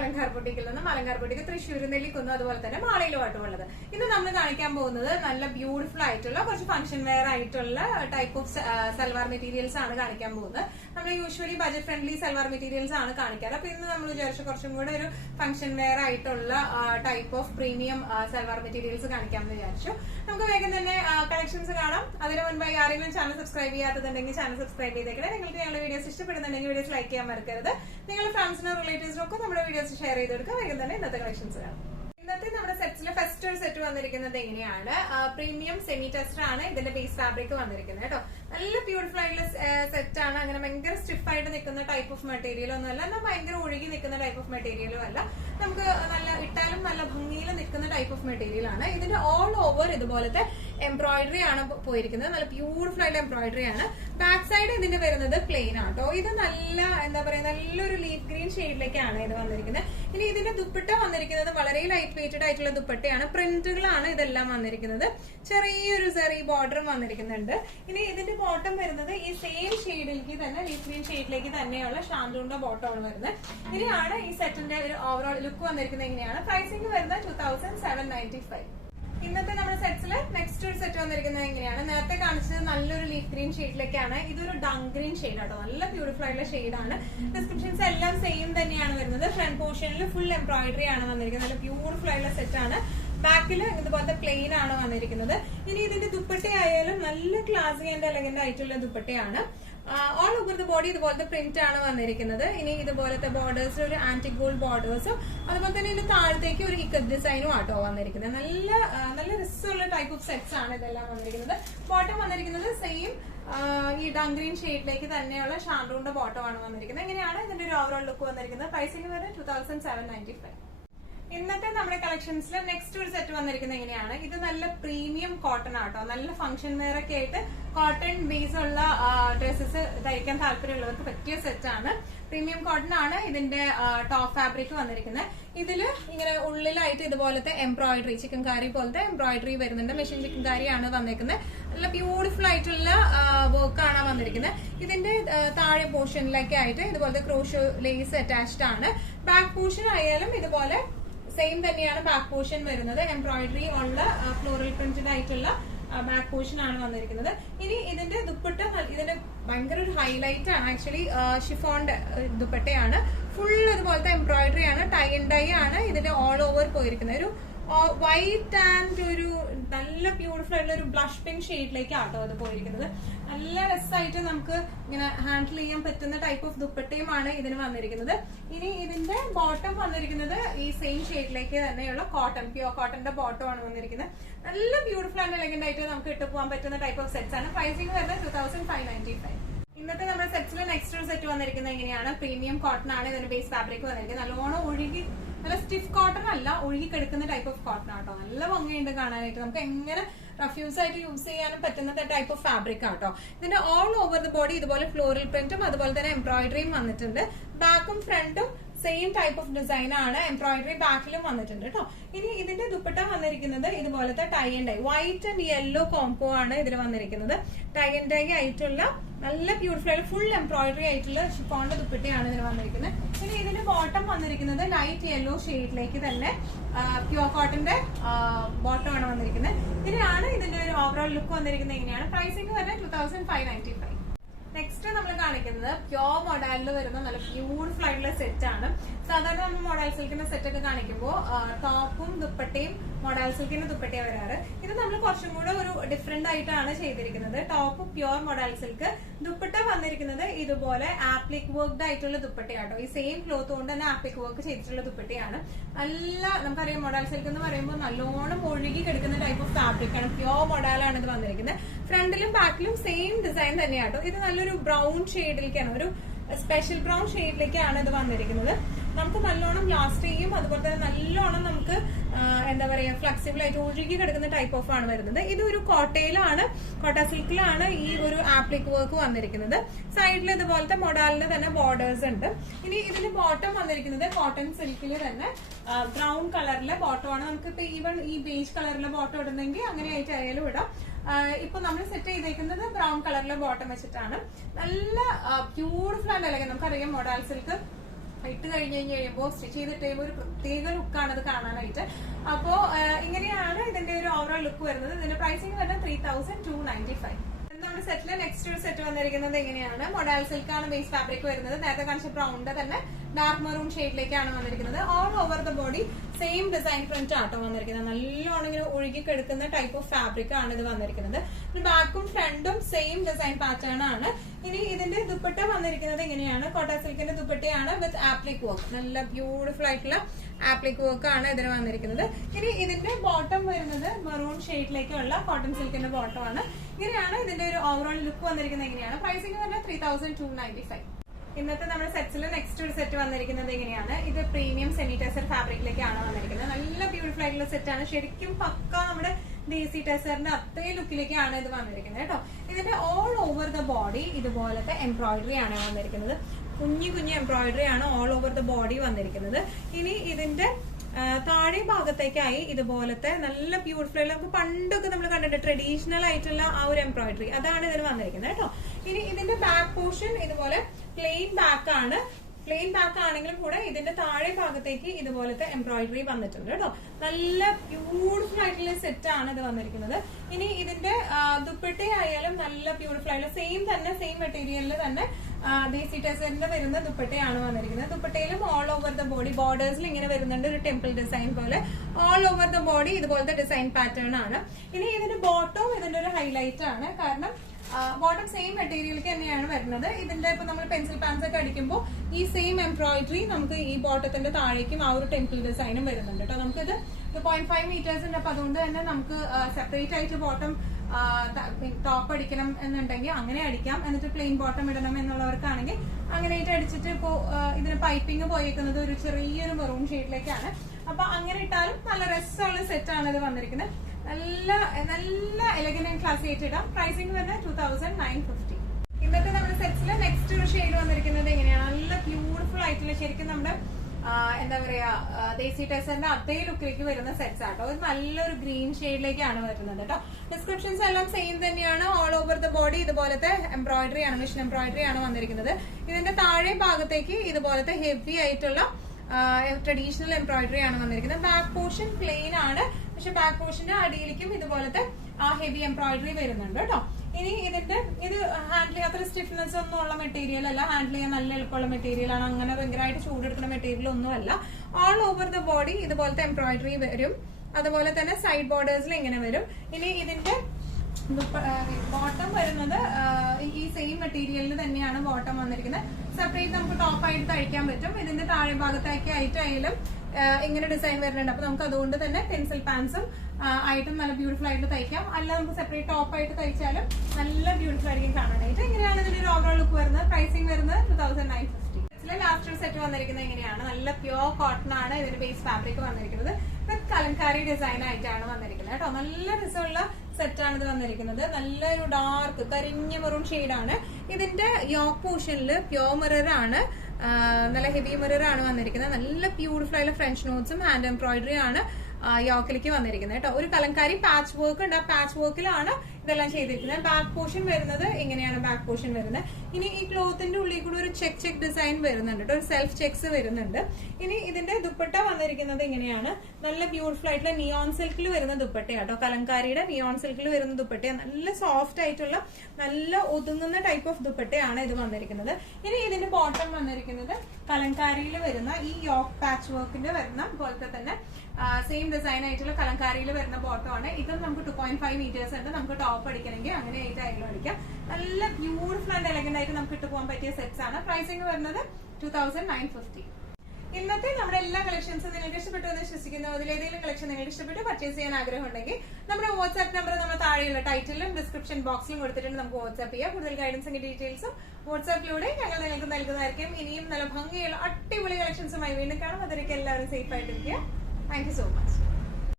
അലങ്കാർ ബൊട്ടിക്കിൽ നിന്നും. അലങ്കാർ ബൊട്ടിക്ക് തൃശ്ശൂർ, നെല്ലിക്കുന്നും അതുപോലെ തന്നെ മാളയിലുമായിട്ടും ഉള്ളത്. ഇന്ന് നമ്മൾ കാണിക്കാൻ പോകുന്നത് നല്ല ബ്യൂട്ടിഫുൾ ആയിട്ടുള്ള കുറച്ച് ഫംഗ്ഷൻ വെയർ ആയിട്ടുള്ള ടൈപ്പ് ഓഫ് സൽവാർ മെറ്റീരിയൽസ് ആണ് കാണിക്കാൻ പോകുന്നത്. നമ്മൾ usually budget friendly salwar materials ആണ് കാണിക്കാറ്. അപ്പൊ ഇന്ന് നമ്മൾ വിചാരിച്ച കുറച്ചും കൂടെ ഒരു ഫംഗ്ഷൻ വെയർ ആയിട്ടുള്ള type of premium salwar materials കാണിക്കാമെന്ന് വിചാരിച്ചു. നമുക്ക് വേഗം തന്നെ കളക്ഷൻസ് കാണാം. അതിന് മുൻപായി ആരെങ്കിലും ചാനൽ സബ്സ്ക്രൈബ് ചെയ്യാത്തതുണ്ടെങ്കിൽ ചാനൽ സബ്സ്ക്രൈബ് ചെയ്തേക്കണേ. നിങ്ങൾക്ക് ഞങ്ങളുടെ വീഡിയോസ് ഇഷ്ടപ്പെടുന്നുണ്ടെങ്കിൽ വീഡിയോസ് ലൈക്ക് ചെയ്യാൻ മറക്കരുത്. നിങ്ങളുടെ ഫ്രണ്ട്സിനോ റിലേറ്റീവ്സിനോ ഒക്കെ നമ്മുടെ വീഡിയോസ് ഷെയർ ചെയ്ത് കൊടുക്കുക. വേഗം തന്നെ ഇന്നത്തെ കളക്ഷൻസ് കാണാം. ഇന്നത്തെ നമ്മുടെ സെറ്റ്സിലെ ഫസ്റ്റ് ഒരു സെറ്റ് വന്നിരിക്കുന്നത് എങ്ങനെയാണ്, പ്രീമിയം സെമി ടെസ്റ്റർ ആണ് ഇതിന്റെ ബേസ് ഫാബ്രിക് വന്നിരിക്കുന്നത് കേട്ടോ. നല്ല ബ്യൂട്ടിഫുൾ ആയിട്ടുള്ള സെറ്റ് ആണ്. അങ്ങനെ ഭയങ്കര സ്റ്റിഫ് ആയിട്ട് നിൽക്കുന്ന ടൈപ്പ് ഓഫ് മെറ്റീരിയൽ ഒന്നും അല്ല, എന്നാൽ ഭയങ്കര ഒഴുകി നിൽക്കുന്ന ടൈപ്പ് ഓഫ് മെറ്റീരിയലും അല്ല. നമുക്ക് നല്ല ഇട്ടാലും നല്ല ഭംഗിയിൽ നിൽക്കുന്ന ടൈപ്പ് ഓഫ് മെറ്റീരിയൽ ആണ്. ഇതിന്റെ ഓൾ ഓവർ ഇതുപോലത്തെ എംബ്രോയിഡറി ആണ് പോയിരിക്കുന്നത്. നല്ല ബ്യൂട്ടിഫുൾ ആയിട്ട് എംബ്രോയിഡറി ആണ്. ബാക്ക് സൈഡ് ഇതിന്റെ വരുന്നത് പ്ലെയിൻ ആട്ടോ. ഇത് നല്ല എന്താ പറയാ, നല്ലൊരു ലീഫ് ഗ്രീൻ ഷെയ്ഡിലേക്കാണ് ഇത് വന്നിരിക്കുന്നത്. ഇനി ഇതിന്റെ ദുപ്പട്ട വന്നിരിക്കുന്നത് വളരെ ലൈറ്റ് വെയിറ്റഡ് ആയിട്ടുള്ള ദുപ്പട്ടയാണ്. പ്രിന്റുകളാണ് ഇതെല്ലാം വന്നിരിക്കുന്നത്. ചെറിയൊരു ചെറിയ ബോർഡറും വന്നിരിക്കുന്നുണ്ട്. ഇനി ഇതിന്റെ ബോട്ടം വരുന്നത് ഈ സെയിം ഷെയ്ഡിലേക്ക് തന്നെ, ലീഫ് ഗ്രീൻ ഷെയ്ഡിലേക്ക് തന്നെയുള്ള ഷാന്തൂണ്ട ബോട്ടമാണ് വരുന്നത്. ഇനിയാണ് ഈ സെറ്റിന്റെ ഒരു ഓവറോൾ ലുക്ക് വന്നിരിക്കുന്നത് എങ്ങനെയാണ്. പ്രൈസിംഗ് വരുന്നത് 2795. ഇന്നത്തെ നമ്മുടെ സെറ്റ്സിൽ നെക്സ്റ്റ് ഒരു സെറ്റ് വന്നിരിക്കുന്നത് എങ്ങനെയാണ്. നേരത്തെ കാണിച്ചത് നല്ലൊരു ലീഫ് ഗ്രീൻ ഷെയ്ഡിലേക്കാണ്. ഇതൊരു ഡങ് ഗ്രീൻ ഷെയ്ഡ് ആട്ടോ. നല്ല ബ്യൂട്ടിഫുൾ ആയിട്ടുള്ള ഷെയ്ഡാണ്. ഡിസ്ക്രിപ്ഷൻസ് എല്ലാം സെയിം തന്നെയാണ് വരുന്നത്. ഫ്രണ്ട് പോർഷനിൽ ഫുൾ എംബ്രോയിഡറി ആണ് വന്നിരിക്കുന്നത്. നല്ല ബ്യൂട്ടിഫുൾ ആയിട്ടുള്ള സെറ്റ് ആണ്. ബാക്കിൽ ഇതുപോലത്തെ പ്ലെയിൻ ആണ് വന്നിരിക്കുന്നത്. ഇനി ഇതിന്റെ ദുപ്പട്ട ആയാലും നല്ല ക്ലാസിക് ആൻഡ് എലഗന്റ് ആയിട്ടുള്ള ദുപ്പട്ടയാണ്. ഓൾ ഓവർ ദ ബോഡി ഇതുപോലത്തെ പ്രിന്റ് ആണ് വന്നിരിക്കുന്നത്. ഇനി ഇതുപോലത്തെ ബോർഡേഴ്സ് ഒരു ആന്റിക് ഗോൾഡ് ബോർഡേഴ്സും അതുപോലെ തന്നെ ഇതിന്റെ താഴത്തേക്ക് ഒരു ഇക്കത്ത് ഡിസൈനും ആട്ടോ വന്നിരിക്കുന്നത്. നല്ല രസമുള്ള ടൈപ്പ് ഓഫ് സെറ്റ്സ് ആണ് ഇതെല്ലാം വന്നിരിക്കുന്നത്. ബോട്ടം വന്നിരിക്കുന്നത് സെയിം ഈ ഡങ് ഗ്രീൻ ഷെയ്ഡിലേക്ക് തന്നെയുള്ള ഷാൻഡൂണിന്റെ ബോട്ടം ആണ് വന്നിരിക്കുന്നത്. എങ്ങനെയാണ് ഇതിന്റെ ഒരു ഓവറോൾ ലുക്ക് വന്നിരിക്കുന്നത്. പ്രൈസിംഗ് വരെ 2795. ഇന്നത്തെ നമ്മുടെ കളക്ഷൻസിൽ നെക്സ്റ്റ് ഒരു സെറ്റ് വന്നിരിക്കുന്നത് എങ്ങനെയാണ്. ഇത് നല്ല പ്രീമിയം കോട്ടൺ ആട്ടോ. നല്ല ഫംഗ്ഷൻ വെയർ ഒക്കെ ആയിട്ട് കോട്ടൺ ബേസ് ഉള്ള ഡ്രസ്സസ് ധരിക്കാൻ താല്പര്യമുള്ളവർക്ക് പറ്റിയ സെറ്റ് ആണ്. പ്രീമിയം കോട്ടൺ ആണ് ഇതിന്റെ ടോപ്പ് ഫാബ്രിക് വന്നിരിക്കുന്നത്. ഇതില് ഇങ്ങനെ ഉള്ളിലായിട്ട് ഇതുപോലത്തെ എംബ്രോയിഡറി, ചിക്കൻ കാരി പോലത്തെ എംബ്രോയിഡറി വരുന്നുണ്ട്. മെഷീൻ ചിക്കൻ കാരി ആണ് വന്നിരിക്കുന്നത്. നല്ല ബ്യൂട്ടിഫുൾ ആയിട്ടുള്ള വർക്ക് ആണ് വന്നിരിക്കുന്നത്. ഇതിന്റെ താഴെ പോർഷനിലൊക്കെ ആയിട്ട് ഇതുപോലത്തെ ക്രോഷോ ലേസ് അറ്റാച്ച്ഡ് ആണ്. ബാക്ക് പോർഷൻ ആയാലും ഇതുപോലെ സെയിം തന്നെയാണ് ബാക്ക് പോർഷൻ വരുന്നത്. എംബ്രോയിഡറി ഉള്ള ഫ്ലോറൽ പ്രിന്റഡ് ആയിട്ടുള്ള ബാക്ക് പോർഷൻ ആണ് വന്നിരിക്കുന്നത്. ഇനി ഇതിന്റെ ദുപ്പട്ട ഇതിന്റെ ഭയങ്കര ഒരു ഹൈലൈറ്റ് ആണ്. ആക്ച്വലി ഷിഫോണിന്റെ ദുപ്പട്ടയാണ്. ഫുൾ ഇതുപോലത്തെ എംബ്രോയിഡറി ആണ്. ടൈ ആൻഡ് ഡൈ ആണ് ഇതിന്റെ ഓൾ ഓവർ പോയിരിക്കുന്നത്. ഒരു വൈറ്റ് ആൻഡ് ഒരു നല്ല ബ്യൂട്ടിഫുൾ ആയിട്ടുള്ള ഒരു ബ്ലഷ് പിങ്ക് ഷെയ്ഡിലേക്ക് ആട്ടോ അത് പോയിരിക്കുന്നത്. നല്ല രസമായിട്ട് നമുക്ക് ഇങ്ങനെ ഹാൻഡിൽ ചെയ്യാൻ പറ്റുന്ന ടൈപ്പ് ഓഫ് ദുപ്പട്ടയുമാണ് ഇതിന് വന്നിരിക്കുന്നത്. ഇനി ഇതിന്റെ ബോട്ടം വന്നിരിക്കുന്നത് ഈ സെയിം ഷെയ്ഡിലേക്ക് തന്നെയുള്ള കോട്ടൺ, പ്യൂർ കോട്ടന്റെ ബോട്ടം ആണ് വന്നിരിക്കുന്നത്. നല്ല ബ്യൂട്ടിഫുൾ ആൻഡ് എലഗന്റ് ആയിട്ട് നമുക്ക് ഇട്ട് പോകാൻ പറ്റുന്ന ടൈപ്പ് ഓഫ് സെറ്റ്സ് ആണ്. പ്രൈസിംഗ് വരുന്നത് 2595. ഇന്നത്തെ നമ്മുടെ സെറ്റ്സിൽ നെക്സ്റ്റ് ഒരു സെറ്റ് വന്നിരിക്കുന്നത് എങ്ങനെയാണ്. പ്രീമിയം കോട്ടൺ ആണ് ഇതിന്റെ ബേസ് ഫാബ്രിക് വന്നിരിക്കുന്നത്. നല്ലോണം ഒഴുകി, നല്ല സ്റ്റിഫ് കോട്ടൺ അല്ല, ഒഴുകി കിടക്കുന്ന ടൈപ്പ് ഓഫ് കോട്ടൺ ആട്ടോ. നല്ല ഭംഗിയുണ്ട് കാണാനായിട്ട്. നമുക്ക് എങ്ങനെ റഫ്യൂസ് ആയിട്ട് യൂസ് ചെയ്യാനും പറ്റുന്ന ടൈപ്പ് ഓഫ് ഫാബ്രിക് ആട്ടോ. ഇതിന്റെ ഓൾ ഓവർ ദ ബോഡി ഇതുപോലെ ഫ്ലോറൽ പ്രിന്റും അതുപോലെ തന്നെ എംബ്രോയിഡറിയും വന്നിട്ടുണ്ട്. ബാക്കും ഫ്രണ്ടും സെയിം ടൈപ്പ് ഓഫ് ഡിസൈൻ ആണ്. എംബ്രോയിഡറി ബാക്കിലും വന്നിട്ടുണ്ട് കേട്ടോ. ഇനി ഇതിന്റെ ദുപ്പട്ട വന്നിരിക്കുന്നത് ഇതുപോലത്തെ tie and dye, white and yellow combo ആണ് ഇതിൽ വന്നിരിക്കുന്നത്. ടൈ ആൻഡ് ഡൈ ആയിട്ടുള്ള നല്ല ബ്യൂട്ടിഫുൾ ആയിട്ട് ഫുൾ എംബ്രോയിഡറി ആയിട്ടുള്ള ഷിഫോണിന്റെ ദുപ്പട്ടയാണ് ഇതിൽ വന്നിരിക്കുന്നത്. ഇനി ഇതിന്റെ ബോട്ടം വന്നിരിക്കുന്നത് ലൈറ്റ് യെല്ലോ ഷെയ്ഡിലേക്ക് തന്നെ പ്യൂർ കോട്ടന്റെ ബോട്ടം ആണ് വന്നിരിക്കുന്നത്. ഇതിനാണ് ഇതിന്റെ ഒരു ഓവറോൾ ലുക്ക് വന്നിരിക്കുന്നത് എങ്ങനെയാണ്. പ്രൈസിംഗ് വരുന്നത് 2595. നെക്സ്റ്റ് നമ്മൾ കാണിക്കുന്നത് പ്യോർ മൊഡാലിൽ വരുന്ന നല്ല ബ്യൂട്ടിഫുൾ ആയിട്ടുള്ള സെറ്റ് ആണ്. സാധാരണ നമ്മൾ മൊഡാൽ സിൽക്കിന്റെ സെറ്റ് ഒക്കെ കാണിക്കുമ്പോൾ ടോപ്പും ദുപ്പട്ടയും മൊഡാൽ സിൽക്കിന്റെ ദുപ്പട്ടയാണ് വരാറ്. ഇത് നമ്മൾ കുറച്ചും കൂടെ ഒരു ഡിഫറെന്റ് ആയിട്ടാണ് ചെയ്തിരിക്കുന്നത്. Top pure modal silk, dupatta വന്നിരിക്കുന്നത് ഇതുപോലെ ആപ്ലിക് വർക്ക്ഡ് ആയിട്ടുള്ള ദുപ്പട്ടയാട്ടോ. ഈ സെയിം ക്ലോത്ത് കൊണ്ട് തന്നെ ആപ്ലിക് വർക്ക് ചെയ്തിട്ടുള്ള ദുപ്പട്ടയാണ്. നല്ല നമുക്കറിയാം മൊഡാൽ സിൽക്ക് എന്ന് പറയുമ്പോൾ നല്ലോണം ഒഴുകി കിടക്കുന്ന ടൈപ്പ് ഓഫ് ഫാബ്രിക് ആണ്. പ്യോർ മൊഡാലാണ് ഇത് വന്നിരിക്കുന്നത്. ഫ്രണ്ടിലും ബാക്കിലും സെയിം ഡിസൈൻ തന്നെയാട്ടോ. ഇത് നല്ലൊരു ബ്രൗൺ ഷെയ്ഡിലേക്കാണ്, ഒരു സ്പെഷ്യൽ ബ്രൗൺ ഷെയ്ഡിലേക്കാണ് ഇത് വന്നിരിക്കുന്നത്. നമുക്ക് നല്ലോണം ലാസ്റ്റ് ചെയ്യും. അതുപോലെ തന്നെ നല്ലോണം നമുക്ക് എന്താ പറയാ ഫ്ലെക്സിബിൾ ആയിട്ട് ഒഴുകി കിടക്കുന്ന ടൈപ്പ് ഓഫ് ആണ് വരുന്നത്. ഇത് ഒരു കോട്ടയിലാണ്, കോട്ട സിൽക്കിലാണ് ഈ ഒരു ആപ്ലിക് വർക്ക് വന്നിരിക്കുന്നത്. സൈഡിൽ ഇതുപോലത്തെ മൊഡാലിന് തന്നെ ബോർഡേഴ്സ് ഉണ്ട്. ഇനി ഇതിന്റെ ബോട്ടം വന്നിരിക്കുന്നത് കോട്ടൺ സിൽക്കിൽ തന്നെ ബ്രൗൺ കളറിലെ ബോട്ടം ആണ്. നമുക്ക് ഇപ്പൊ ഈവൻ ഈ ബേജ് കളറിലെ ബോട്ടം ഇടുന്നെങ്കിൽ അങ്ങനെ ആയിട്ട് ആയാലും ഇടാം. ഇപ്പൊ നമ്മൾ സെറ്റ് ചെയ്തേക്കുന്നത് ബ്രൗൺ കളറിലെ ബോട്ടം വെച്ചിട്ടാണ്. നല്ല ബ്യൂട്ടിഫുൾ ആൻഡ് എലഗന്റ്. നമുക്കറിയാം മൊഡാൽ സിൽക്ക് ഇട്ട് കഴിയുമ്പോൾ സ്റ്റിച്ച് ചെയ്തിട്ട് കഴിയുമ്പോൾ ഒരു പ്രത്യേക ലുക്കാണ് അത് കാണാനായിട്ട്. അപ്പോ ഇങ്ങനെയാണ് ഇതിന്റെ ഒരു ഓവറോൾ ലുക്ക് വരുന്നത്. ഇതിന്റെ പ്രൈസിംഗ് വരുന്നത് 3295. നമ്മുടെ സെറ്റിലെ നെക്സ്റ്റ് ഒരു സെറ്റ് വന്നിരിക്കുന്നത് എങ്ങനെയാണ്, മൊഡാൽ സിൽക്ക് ആണ് ബേസ് ഫാബ്രിക് വരുന്നത്. നേരത്തെ കാണിച്ച ബ്രൗണിന്റെ തന്നെ ഡാർക്ക് മെറൂൺ ഷെയ്ഡിലേക്കാണ് വന്നിരിക്കുന്നത്. All over the body same design print ആട്ടോ വന്നിരിക്കുന്നത്. നല്ലോണം ഇങ്ങനെ ഒഴുകി കിടക്കുന്ന ടൈപ്പ് ഓഫ് ഫാബ്രിക് ആണ് ഇത് വന്നിരിക്കുന്നത്. ബാക്കും ഫ്രണ്ടും സെയിം ഡിസൈൻ പാറ്റേൺ ആണ്. ഇനി ഇതിന്റെ ദുപ്പട്ട വന്നിരിക്കുന്നത് എങ്ങനെയാണ്, കോട്ട സിൽക്കിന്റെ ദുപ്പട്ടയാണ് വിത്ത് ആപ്ലിക് വർക്ക്. നല്ല ബ്യൂട്ടിഫുൾ ആയിട്ടുള്ള ആപ്ലിക് വർക്ക് ആണ് ഇതിന് വന്നിരിക്കുന്നത്. ഇനി ഇതിന്റെ ബോട്ടം വരുന്നത് മെറൂൺ ഷെയ്ഡിലേക്കുള്ള കോട്ടൺ സിൽക്കിന്റെ ബോട്ടം ആണ്. ഇങ്ങനെയാണ് ഇതിന്റെ ഒരു ഓവറോൾ ലുക്ക് വന്നിരിക്കുന്നത്. എങ്ങനെയാണ് പ്രൈസിംഗ് വരുന്നത് 3295. ഇന്നത്തെ നമ്മുടെ സെറ്റ്സിൽ നെക്സ്റ്റ് ഒരു സെറ്റ് വന്നിരിക്കുന്നത് എങ്ങനെയാണ്, ഇത് പ്രീമിയം സെമി ടെസർ ഫാബ്രിക്കിലേക്കാണ് വന്നിരിക്കുന്നത്. നല്ല ബ്യൂട്ടിഫുൾ ആയിട്ടുള്ള സെറ്റ് ആണ്. ശരിക്കും പക്ക നമ്മുടെ ദേശി ടെസറിന്റെ അത്രയും ലുക്കിലേക്കാണ് ഇത് വന്നിരിക്കുന്നത് കേട്ടോ. ഇതിന്റെ ഓൾ ഓവർ ദ ബോഡി ഇതുപോലത്തെ എംബ്രോയിഡറി ആണ് വന്നിരിക്കുന്നത്. കുഞ്ഞു എംബ്രോയിഡറി ആണ് ഓൾ ഓവർ ദ ബോഡി വന്നിരിക്കുന്നത്. ഇനി ഇതിന്റെ താഴെ ഭാഗത്തേക്കായി ഇതുപോലത്തെ നല്ല ബ്യൂട്ടിഫുൾ, നമുക്ക് പണ്ടൊക്കെ നമ്മൾ കണ്ടിട്ട് ട്രഡീഷണൽ ആയിട്ടുള്ള ആ ഒരു എംബ്രോയിഡറി അതാണ് ഇതിന് വന്നിരിക്കുന്നത് കേട്ടോ. ഇനി ഇതിന്റെ ബാക്ക് പോർഷൻ ഇതുപോലെ പ്ലെയിൻ ബാക്ക് ആണ്. പ്ലെയിൻ ബാക്ക് ആണെങ്കിലും കൂടെ ഇതിന്റെ താഴെ ഭാഗത്തേക്ക് ഇതുപോലത്തെ എംബ്രോയിഡറി വന്നിട്ടുണ്ട് കേട്ടോ. നല്ല ബ്യൂട്ടിഫുൾ ആയിട്ടുള്ള സെറ്റ് ആണ് ഇത് വന്നിരിക്കുന്നത്. ഇനി ഇതിന്റെ ദുപ്പട്ടയായാലും നല്ല ബ്യൂട്ടിഫുൾ ആയിട്ടുള്ള സെയിം മെറ്റീരിയലിൽ തന്നെ ദേശി ടെസറിന്റെ വരുന്ന ദുപ്പട്ടയാണ് വന്നിരിക്കുന്നത്. ദുപ്പട്ടയിലും ഓൾ ഓവർ ദ ബോഡി ബോർഡേഴ്സിൽ ഇങ്ങനെ വരുന്നുണ്ട് ഒരു ടെമ്പിൾ ഡിസൈൻ പോലെ. ഓൾ ഓവർ ദ ബോഡി ഇതുപോലത്തെ ഡിസൈൻ പാറ്റേൺ ആണ്. ഇനി ഇതിന്റെ ബോട്ടവും ഇതിന്റെ ഒരു ഹൈലൈറ്റ് ആണ്. കാരണം ബോട്ടം സെയിം മെറ്റീരിയലിലേക്ക് തന്നെയാണ് വരുന്നത്. ഇതിന്റെ ഇപ്പൊ നമ്മൾ പെൻസിൽ പാൻസ് ഒക്കെ അടിക്കുമ്പോൾ ഈ സെയിം എംബ്രോയിഡറി നമുക്ക് ഈ ബോട്ടത്തിന്റെ താഴേക്കും ആ ഒരു ടെമ്പിൾ ഡിസൈനും വരുന്നുണ്ട് കേട്ടോ. നമുക്കിത് 2.5 മീറ്റേഴ്സ് ഉണ്ട്. അപ്പൊ അതുകൊണ്ട് തന്നെ നമുക്ക് സെപ്പറേറ്റ് ആയിട്ട് ബോട്ടം ടോപ്പ് അടിക്കണം എന്നുണ്ടെങ്കിൽ അങ്ങനെ അടിക്കാം. എന്നിട്ട് പ്ലെയിൻ ബോട്ടം ഇടണം എന്നുള്ളവർക്കാണെങ്കിൽ അങ്ങനെയായിട്ട് അടിച്ചിട്ട് ഇപ്പോ ഇതിന് പൈപ്പിംഗ് പോയിരിക്കുന്നത് ഒരു ചെറിയൊരു മെറൂൺ ഷെയ്ഡിലേക്കാണ്. അപ്പൊ അങ്ങനെ ഇട്ടാലും നല്ല രസമുള്ള സെറ്റ് ആണ് ഇത് വന്നിരിക്കുന്നത്. നല്ല നല്ല എലഗന്റ് ആൻഡ് ക്ലാസി ആയിട്ട് ഇടാം. പ്രൈസിംഗ് വരുന്നത് 2950. ഇന്നത്തെ നമ്മുടെ സെറ്റ്സിൽ നെക്സ്റ്റ് ഒരു ഷെയ്ഡ് വന്നിരിക്കുന്നത് എങ്ങനെയാണ്, നല്ല ബ്യൂട്ടിഫുൾ ആയിട്ടുള്ള ശരിക്കും നമ്മുടെ എന്താ പറയാ ദേശി ടെസറിന്റെ അതേ ലുക്കിലേക്ക് വരുന്ന സെറ്റ്സ് ആട്ടോ. ഒരു നല്ലൊരു ഗ്രീൻ ഷെയ്ഡിലേക്കാണ് വരുന്നത് കേട്ടോ. ഡിസ്ക്രിപ്ഷൻസ് എല്ലാം സെയിം തന്നെയാണ്. ഓൾ ഓവർ ദ ബോഡി ഇതുപോലത്തെ എംബ്രോയിഡറി ആണ്, മെഷീൻ എംബ്രോയിഡറി ആണ് വന്നിരിക്കുന്നത്. ഇതിന്റെ താഴെ ഭാഗത്തേക്ക് ഇതുപോലത്തെ ഹെവി ആയിട്ടുള്ള ട്രഡീഷണൽ എംബ്രോയിഡറി ആണ് വന്നിരിക്കുന്നത്. ബാക്ക് പോർഷൻ പ്ലെയിൻ ആണ്, പക്ഷെ ബാക്ക് പോർഷന്റെ അടിയിലേക്കും ഇതുപോലത്തെ ഹെവി എംബ്രോയിഡറി വരുന്നുണ്ട് കേട്ടോ. ഇനി ഇത് ഹാൻഡിൽ ചെയ്യാൻ അത്ര സ്റ്റിഫ്നെസ് ഒന്നും ഉള്ള മെറ്റീരിയൽ അല്ല. ഹാൻഡിൽ ചെയ്യാൻ നല്ല എളുപ്പമുള്ള മെറ്റീരിയൽ ആണ്. അങ്ങനെ ഭയങ്കരമായിട്ട് ചൂടെടുക്കുന്ന മെറ്റീരിയൽ ഒന്നും അല്ല. ഓൾ ഓവർ ദ ബോഡി ഇതുപോലത്തെ എംബ്രോയിഡറി വരും. അതുപോലെ തന്നെ സൈഡ് ബോർഡേഴ്സിൽ ഇങ്ങനെ വരും. ഇനി ഇതിന്റെ ബോട്ടം വരുന്നത് ഈ സെയിം മെറ്റീരിയലിൽ തന്നെയാണ് ബോട്ടം വന്നിരിക്കുന്നത്. സെപ്പറേറ്റ് നമുക്ക് ടോപ്പായിട്ട് തയ്ക്കാൻ പറ്റും. ഇതിന്റെ താഴെ ഭാഗത്തേക്ക് ആയിട്ടായാലും ഇങ്ങനെ ഡിസൈൻ വരുന്നുണ്ട്. അപ്പൊ നമുക്ക് അതുകൊണ്ട് തന്നെ പെൻസിൽ പാൻസും ആയിട്ടും നല്ല ബ്യൂട്ടിഫുൾ ആയിട്ട് തയ്ക്കാം. അല്ല നമുക്ക് സെപ്പറേറ്റ് ടോപ്പായിട്ട് തയ്ച്ചാലും നല്ല ബ്യൂട്ടിഫുൾ ആയിരിക്കും കാണാനായിട്ട്. ഇങ്ങനെയാണ് ഇതിന്റെ ഒരു ഓവറോൾ ലുക്ക് വരുന്നത്. പ്രൈസിംഗ് വരുന്നത് 2950. ലാസ്റ്റ് സെറ്റ് വന്നിരിക്കുന്നത് എങ്ങനെയാണ്, നല്ല പ്യോർ കോട്ടൺ ആണ് ഇതിന്റെ ബേസ് ഫാബ്രിക് വന്നിരിക്കുന്നത്. കലങ്കാരി ഡിസൈൻ ആയിട്ടാണ് വന്നിരിക്കുന്നത് കേട്ടോ. നല്ല രസമുള്ള സെറ്റ് ആണ് ഇത് വന്നിരിക്കുന്നത്. നല്ലൊരു ഡാർക്ക് കരിഞ്ഞ മെറൂൺ ഷെയ്ഡാണ്. ഇതിന്റെ യോക്ക് പോർഷനിൽ പ്യോർ മിറർ ആണ്, നല്ല ഹെവി മിറർ ആണ് വന്നിരിക്കുന്നത്. നല്ല ബ്യൂട്ടിഫുൾ ആയിട്ടുള്ള ഫ്രഞ്ച് നോട്ട്സും ഹാൻഡ് എംബ്രോയിഡറി ആണ് യോക്കിലേക്ക് വന്നിരിക്കുന്നത് കേട്ടോ. ഒരു കലങ്കാരി പാച്ച് വർക്ക് ഉണ്ട്. ആ പാച്ച് വർക്കിലാണ് ഇതെല്ലാം ചെയ്തിരിക്കുന്നത്. ബാക്ക് പോർഷൻ വരുന്നത് ഇങ്ങനെയാണ് ബാക്ക് പോർഷൻ വരുന്നത്. ഇനി ഈ ക്ലോത്തിന്റെ ഉള്ളിൽ കൂടെ ഒരു ചെക്ക് ഡിസൈൻ വരുന്നുണ്ട് കേട്ടോ. ഒരു സെൽഫ് ചെക്സ് വരുന്നുണ്ട്. ഇനി ഇതിന്റെ ദുപ്പട്ട വന്നിരിക്കുന്നത് ഇങ്ങനെയാണ്. നല്ല ബ്യൂട്ടിഫുൾ ആയിട്ടുള്ള നിയോൺ സിൽക്കിൽ വരുന്ന ദുപ്പട്ടയാട്ടോ. കലങ്കാരിയുടെ നിയോൺ സിൽക്കിൽ വരുന്ന ദുപ്പട്ടയാണ്. നല്ല സോഫ്റ്റ് ആയിട്ടുള്ള നല്ല ഒതുങ്ങുന്ന ടൈപ്പ് ഓഫ് ദുപ്പട്ടയാണ് ഇത് വന്നിരിക്കുന്നത്. ഇനി ഇതിന്റെ ബോട്ടം വന്നിരിക്കുന്നത് കലങ്കാരിയിൽ വരുന്ന ഈ യോക്ക് പാച്ച് വർക്കിന്റെ വരുന്ന പോലത്തെ തന്നെ സെയിം ഡിസൈൻ ആയിട്ടുള്ള കലങ്കാരിയിൽ വരുന്ന ബോട്ടം ആണ്. ഇതും നമുക്ക് 2.5 മീറ്റേഴ്സ് ഉണ്ട്. നമുക്ക് ടോപ്പ് അടിക്കണമെങ്കിൽ അങ്ങനെ ആയിട്ടായാലും അടിക്കാം. നല്ല ബ്യൂട്ടിഫുൾ ആൻഡ് എലഗന്റ് ആയിട്ട് നമുക്ക് ഇട്ട് പോകാൻ പറ്റിയ സെറ്റ്സ് ആണ്. പ്രൈസിംഗ് വരുന്നത് 2950. ഇന്നത്തെ നമ്മുടെ എല്ലാ കളക്ഷൻസും നിങ്ങൾക്ക് ഇഷ്ടപ്പെട്ടു എന്ന് വിശ്വസിക്കുന്നു. അതിലേതെങ്കിലും കളക്ഷൻ നിങ്ങൾക്ക് ഇഷ്ടപ്പെട്ടു പർച്ചേസ് ചെയ്യാൻ ആഗ്രഹം ഉണ്ടെങ്കിൽ നമ്മുടെ വാട്സ്ആപ്പ് നമ്പർ നമ്മൾ താഴെയുള്ള ടൈറ്റിലും ഡിസ്ക്രിപ്ഷൻ ബോക്സിലും കൊടുത്തിട്ടുണ്ട്. നമുക്ക് വാട്സ്ആപ്പ് ചെയ്യാം. കൂടുതൽ ഗൈഡൻസും ഡീറ്റെയിൽസും വാട്സ്ആപ്പിലൂടെ ഞങ്ങൾ നിങ്ങൾക്ക് നൽകുന്നതായിരിക്കും. ഇനിയും നല്ല ഭംഗിയുള്ള അടിപൊളി കളക്ഷൻസുമായി വീണ്ടും കാണാം. അതിലേക്ക് എല്ലാവരും സേഫ് ആയിട്ടിരിക്കുക. Thank you so much.